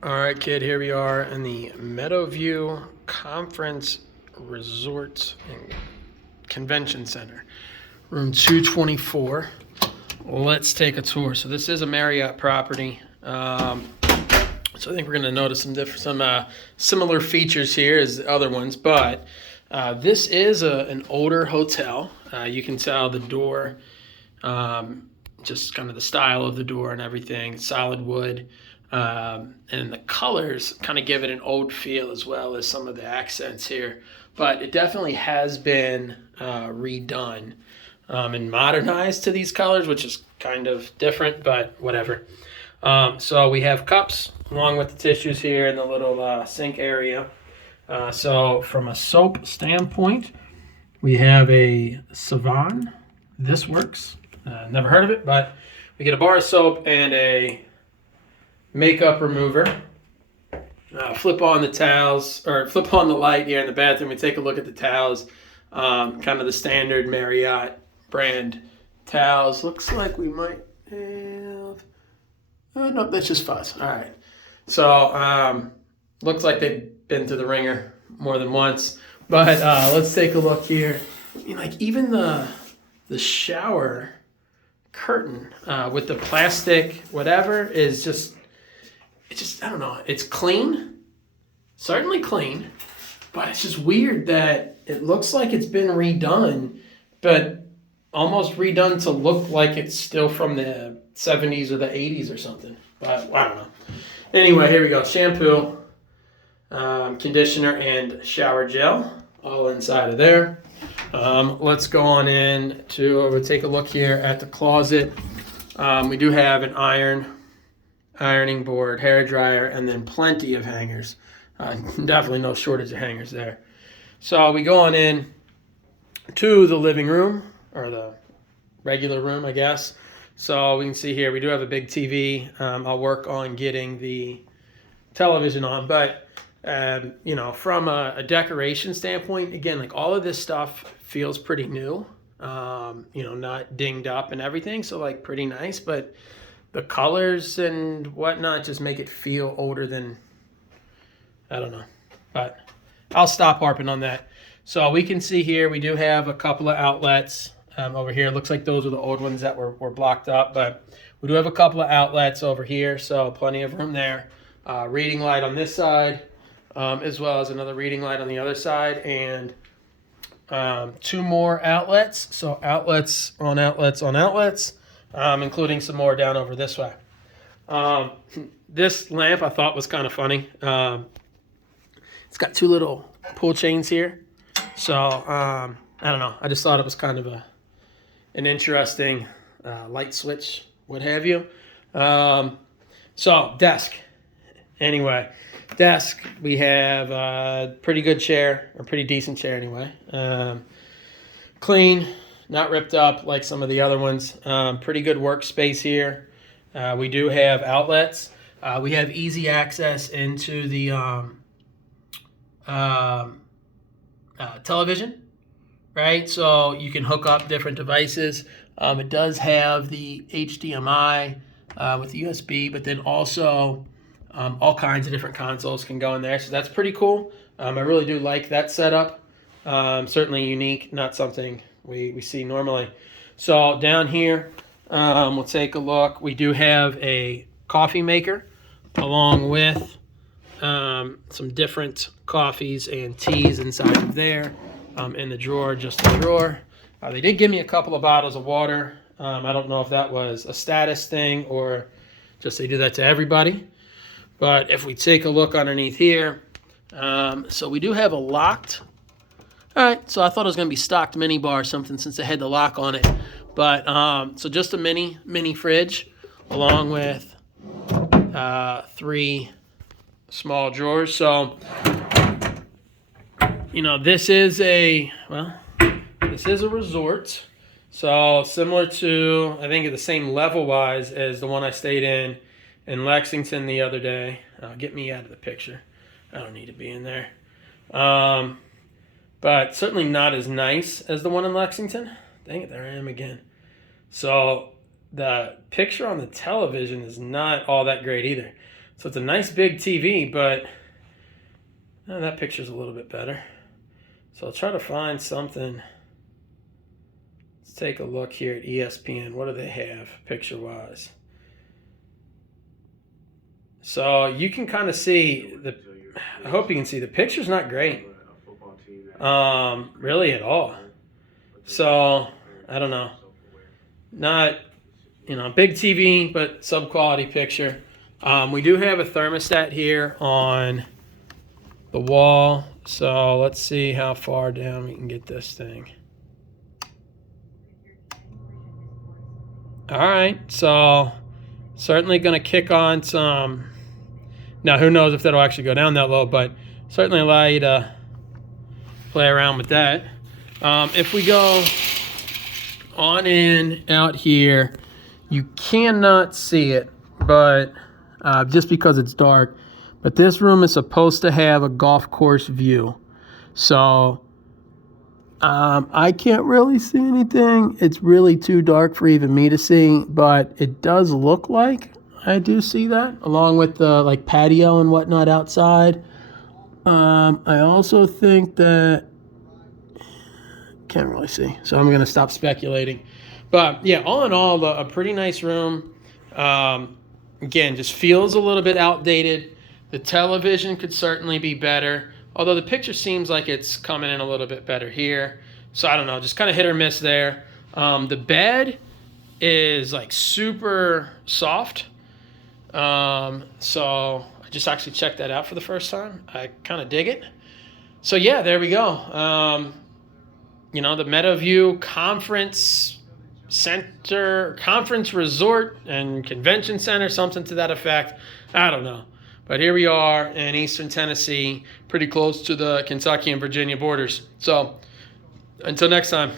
All right, kid, here we are in the MeadowView Conference Resort and Convention Center, room 224. Let's take a tour. So this is a Marriott property. So I think we're going to notice some similar features here as the other ones, but this is an older hotel. You can tell the door, just kind of the style of the door and everything, solid wood. And the colors kind of give it an old feel as well as some of the accents here. But it definitely has been redone and modernized to these colors, which is kind of different, but whatever. So we have cups along with the tissues here in the little sink area. So from a soap standpoint, we have a Savan. This works. Never heard of it, but we get a bar of soap and a makeup remover. Flip on the towels, or flip on the light here in the bathroom and take a look at the towels. Kind of the standard Marriott brand towels. Looks like we might have... no, that's just fuzz. All right. So looks like they've been to the ringer more than once. But let's take a look here. I mean, like even the shower curtain with the plastic whatever is just... It's just, I don't know, it's clean, certainly clean, but it's just weird that it looks like it's been redone, but almost redone to look like it's still from the 70s or the 80s or something. But I don't know. Anyway, here we go. Shampoo, conditioner, and shower gel, all inside of there. Let's go on in to, we'll take a look here at the closet. We do have an ironing board, hair dryer, and then plenty of hangers. Definitely no shortage of hangers there. So we go on in to the living room, or the regular room, I guess. So we can see here, we do have a big TV. I'll work on getting the television on, but from a decoration standpoint, again, like all of this stuff feels pretty new, not dinged up and everything. So like pretty nice, but the colors and whatnot just make it feel older than, I don't know. But I'll stop harping on that. So we can see here, we do have a couple of outlets over here. It looks like those are the old ones that were blocked up, but we do have a couple of outlets over here, so plenty of room there. Reading light on this side, as well as another reading light on the other side, and two more outlets. So outlets on outlets on outlets. Including some more down over this way. This lamp I thought was kind of funny. It's got two little pull chains here. So, I don't know. I just thought it was kind of an interesting light switch, what have you. So, desk. Anyway, desk. We have a pretty good chair, or pretty decent chair anyway. Clean. Not ripped up like some of the other ones. Pretty good workspace here. We do have outlets. We have easy access into the television, right? So you can hook up different devices. It does have the HDMI with the USB, but then also all kinds of different consoles can go in there. So that's pretty cool. I really do like that setup. Certainly unique, not something we see normally. So down here, we'll take a look. We do have a coffee maker along with some different coffees and teas inside of there. In the drawer, just a drawer. They did give me a couple of bottles of water. I don't know if that was a status thing or just they do that to everybody. But if we take a look underneath here, so we do have a locked. All right, so I thought it was going to be stocked mini bar or something since it had the lock on it. But, so just a mini fridge along with 3 small drawers. So, this is a resort. So similar to, I think, the same level-wise as the one I stayed in Lexington the other day. Get me out of the picture. I don't need to be in there. But certainly not as nice as the one in Lexington. Dang it, there I am again. So the picture on the television is not all that great either. So it's a nice big TV, but that picture's a little bit better. So I'll try to find something. Let's take a look here at ESPN. What do they have picture-wise? So you can kind of see I hope you can see the picture's not great, really at all. So I don't know. Not, big TV, but sub-quality picture. We do have a thermostat here on the wall. So let's see how far down we can get this thing. All right, so certainly going to kick on some. Now, who knows if that'll actually go down that low, but certainly allow you to play around with that. If we go on in out here, you cannot see it, but just because it's dark. But this room is supposed to have a golf course view. So I can't really see anything. It's really too dark for even me to see, but it does look like I do see that, along with the patio and whatnot outside. I also think that can't really see, so I'm going to stop speculating. But yeah, all in all, a pretty nice room. Again, just feels a little bit outdated. The television could certainly be better, although the picture seems like it's coming in a little bit better here. So I don't know, just kind of hit or miss there. The bed is super soft. So I just actually checked that out for the first time. I kind of dig it. So yeah, there we go. The MeadowView Conference Resort and Convention Center, something to that effect. I don't know. But here we are in Eastern Tennessee, pretty close to the Kentucky and Virginia borders. So until next time.